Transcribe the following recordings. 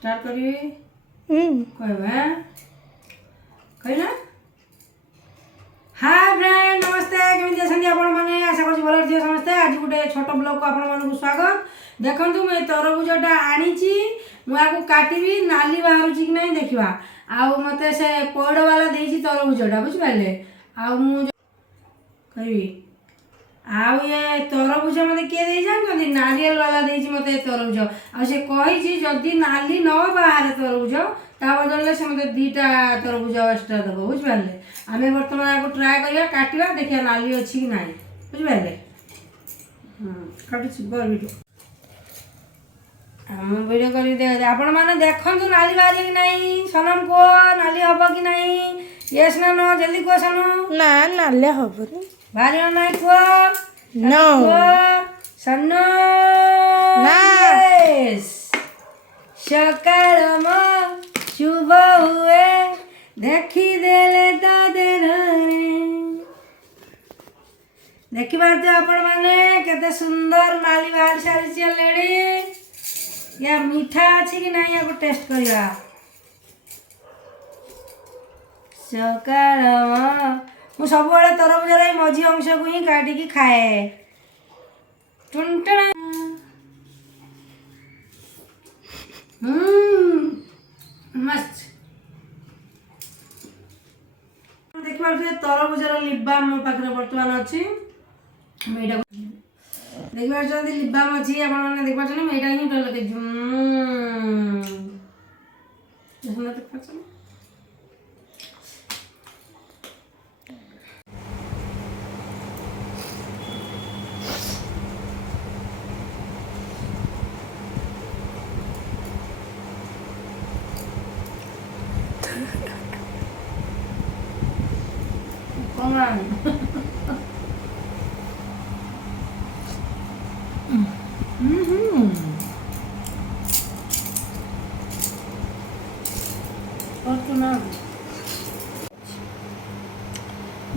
Start करी कहबे कहला हाय फ्रेंड नमस्ते केମିତି ଅଛନ୍ତି ଆପଣ ମାନେ ଆଶା କରୁଛି ଭଲ ଥିବେ ସମସ୍ତେ आज गोटे छोट ब्लॉग को आपण मानक स्वागत देखंतु मैं तरबुजटा आनीची मु आको काटिबी नाली बाहरुची कि नहीं देखिबा आउ मते से पौड़ वाला देइची तरबुजटा बुझ पाले आउ मु कहबी आउ ये तरबुज मते के देइ जानत नारियल वाला देइची मते तरबुज आ से कहिची जदी नाली न बाहर तरबुज ता बदले से मते दीटा तरबुज एक्स्ट्रा दबो बुझ पाले आमे वर्तमान आपको ट्राई करिया काटिया देखिया नाली अछि कि नाही बुझ पाले काटि सुपर वीडियो हम वीडियो करी दे आपण माने देखंतु नाली बाहर कि नाही सनम को नाली हबो कि नाही यस ना नो जल्दी को सनु ना नाले हबनी बाहर नाही को नो सनु ना यस सकाळ म शुभ हुए देखी देले तो देखी पार्थे आपण माने केते सुंदर नाली बाहर सारी ऑलरेडी या मीठा अछि कि नहीं आपको टेस्ट करिया सकाळ मु सब बळे तरबुजर मझी अंश को ही काटी की खाए टुनटना मस्त देखि पार्थे तरबुजर लिप बाम मो पाखरे वर्तमान अछि मेडा देखि पार्छन लिप बाम अछि आपण माने देखि पार्छन मेडा ही तो लगे सुना देख पार्छन Kongan.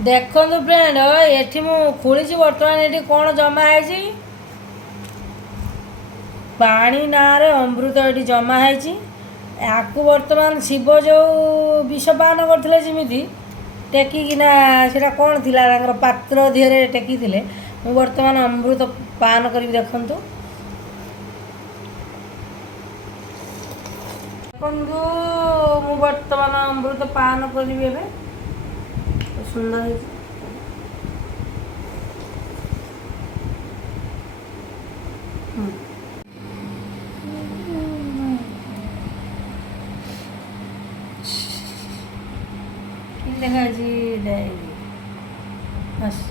देखो तो फ्रेंड ये मु खोली बर्तमान ये कौन जमा है पानी ना रे अमृत ये जमा है बर्तमान शिव जो विषपान करते जमी टेकिना से कौन थी पात्र देहरे टेकी मु बर्तमान अमृत पान करी देखंतु देखंतु मु बर्तमान अमृत पान करी एबे सुंदर है देखा जी बस